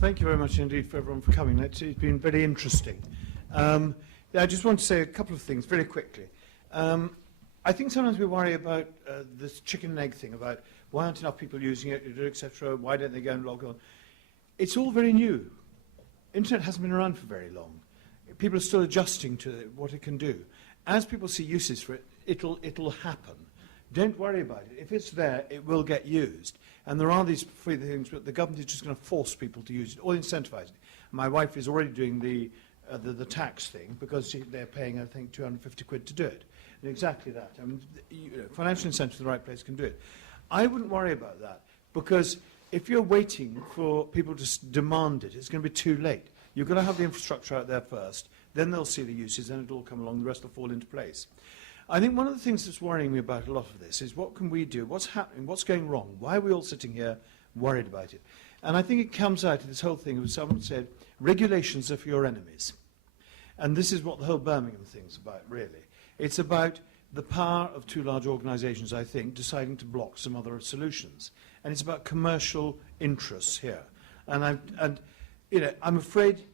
Thank you very much indeed for everyone for coming. It's been very interesting. I just want to say a couple of things very quickly. I think sometimes we worry about this chicken and egg thing, about why aren't enough people using it, etc., why don't they go and log on. It's all very new. Internet hasn't been around for very long. People are still adjusting to what it can do. As people see uses for it, it'll happen. Don't worry about it. If it's there, it will get used. And there are these free things, but the government is just going to force people to use it or incentivize it. My wife is already doing the tax thing because they're paying, I think, 250 quid to do it. And exactly that. I mean, financial incentive in the right place can do it. I wouldn't worry about that because if you're waiting for people to demand it, it's going to be too late. You've got to have the infrastructure out there first, then they'll see the uses, then it'll all come along, the rest will fall into place. I think one of the things that's worrying me about a lot of this is what can we do? What's happening? What's going wrong? Why are we all sitting here worried about it? And I think it comes out of this whole thing of someone said, regulations are for your enemies. And this is what the whole Birmingham thing's about, really. It's about the power of two large organisations, I think, deciding to block some other solutions. And it's about commercial interests here. And I'm afraid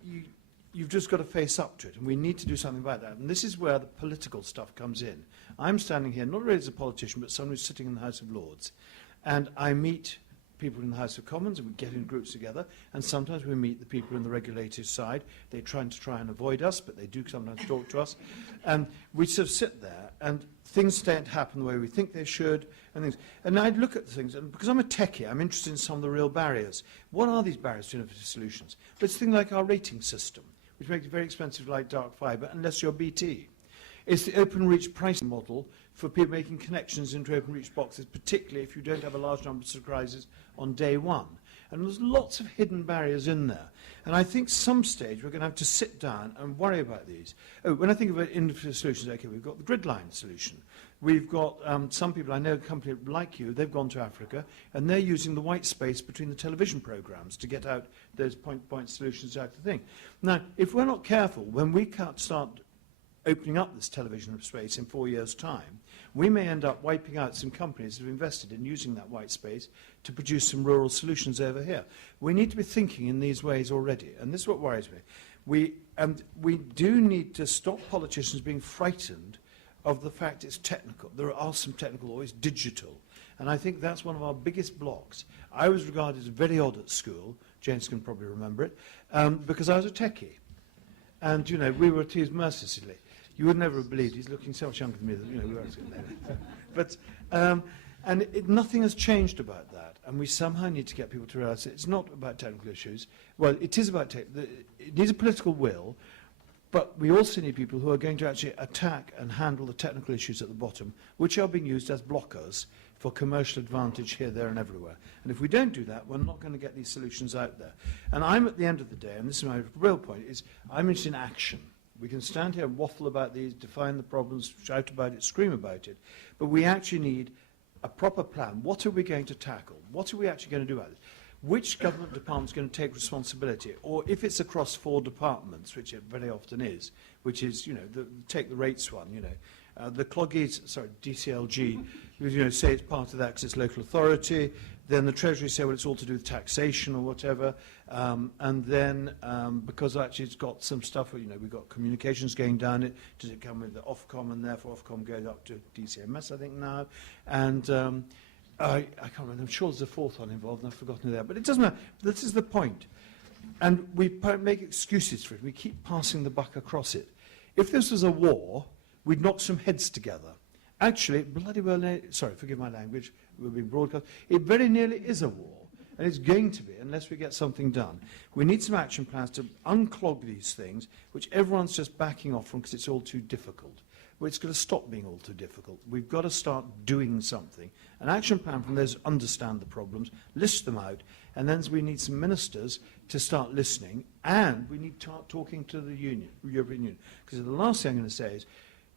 you've just got to face up to it, and we need to do something about that. And this is where the political stuff comes in. I'm standing here, not really as a politician, but someone who's sitting in the House of Lords. And I meet people in the House of Commons, and we get in groups together, and sometimes we meet the people in the regulative side. They're trying to avoid us, but they do sometimes talk to us. And we sort of sit there, and things don't happen the way we think they should, and things. And I'd look at things, and because I'm a techie, I'm interested in some of the real barriers. What are these barriers to innovative solutions? But it's things like our rating system, which makes it very expensive, like dark fibre, unless you're BT. It's the open reach pricing model for people making connections into open reach boxes, particularly if you don't have a large number of subscribers on day one. And there's lots of hidden barriers in there. And I think some stage we're going to have to sit down and worry about these. Oh, when I think about innovative solutions, okay, we've got the grid line solution. We've got some people, I know a company like you, they've gone to Africa, and they're using the white space between the television programmes to get out those point-to-point solutions out of the thing. Now, if we're not careful, when we can't start opening up this television space in 4 years' time, we may end up wiping out some companies that have invested in using that white space to produce some rural solutions over here. We need to be thinking in these ways already, and this is what worries me. We do need to stop politicians being frightened of the fact it's technical. There are some technical, always digital, and I think that's one of our biggest blocks. I was regarded as very odd at school, James can probably remember it, because I was a techie. And, you know, we were teased mercilessly. You would never have believed, he's looking so much younger than me that, you know, we were but, nothing has changed about that. And we somehow need to get people to realise that it's not about technical issues. Well, it is about, it needs a political will, but we also need people who are going to actually attack and handle the technical issues at the bottom, which are being used as blockers for commercial advantage here, there and everywhere. And if we don't do that, we're not going to get these solutions out there. And I'm at the end of the day, and this is my real point, is I'm interested in action. We can stand here and waffle about these, define the problems, shout about it, scream about it, but we actually need a proper plan. What are we going to tackle? What are we actually going to do about it? Which government department is going to take responsibility? Or if it's across 4 departments, which it very often is, which is, you know, take the rates one, you know, the Cloggies, sorry, DCLG, you know, say it's part of that because it's local authority. Then the Treasury say, well, it's all to do with taxation or whatever. And then because actually it's got some stuff, you know, we've got communications going down it. Does it come with the Ofcom, and therefore Ofcom goes up to DCMS, I think, now. And I can't remember. I'm sure there's a 4th one involved, and I've forgotten that. But it doesn't matter. This is the point. And we make excuses for it. We keep passing the buck across it. If this was a war, we'd knock some heads together. Actually, bloody well, sorry, forgive my language, we're being broadcast. It very nearly is a war, and it's going to be unless we get something done. We need some action plans to unclog these things, which everyone's just backing off from because it's all too difficult. Well, it's got to stop being all too difficult. We've got to start doing something. An action plan from those who understand the problems, list them out, and then we need some ministers to start listening, and we need to start talking to the European Union. Because the last thing I'm going to say is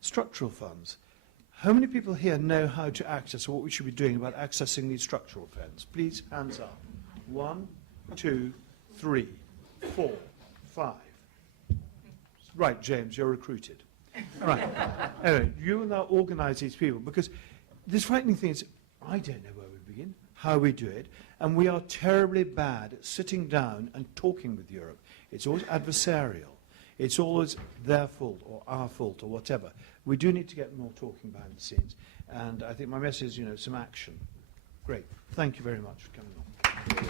structural funds. How many people here know how to access, or what we should be doing about accessing these structural funds? Please, hands up. 1, 2, 3, 4, 5. Right, James, you're recruited. Right. Anyway, you will now organise these people, because this frightening thing is, I don't know where we've begin, how we do it, and we are terribly bad at sitting down and talking with Europe. It's always adversarial. It's always their fault or our fault or whatever. We do need to get more talking behind the scenes, and I think my message is, some action. Great. Thank you very much for coming on.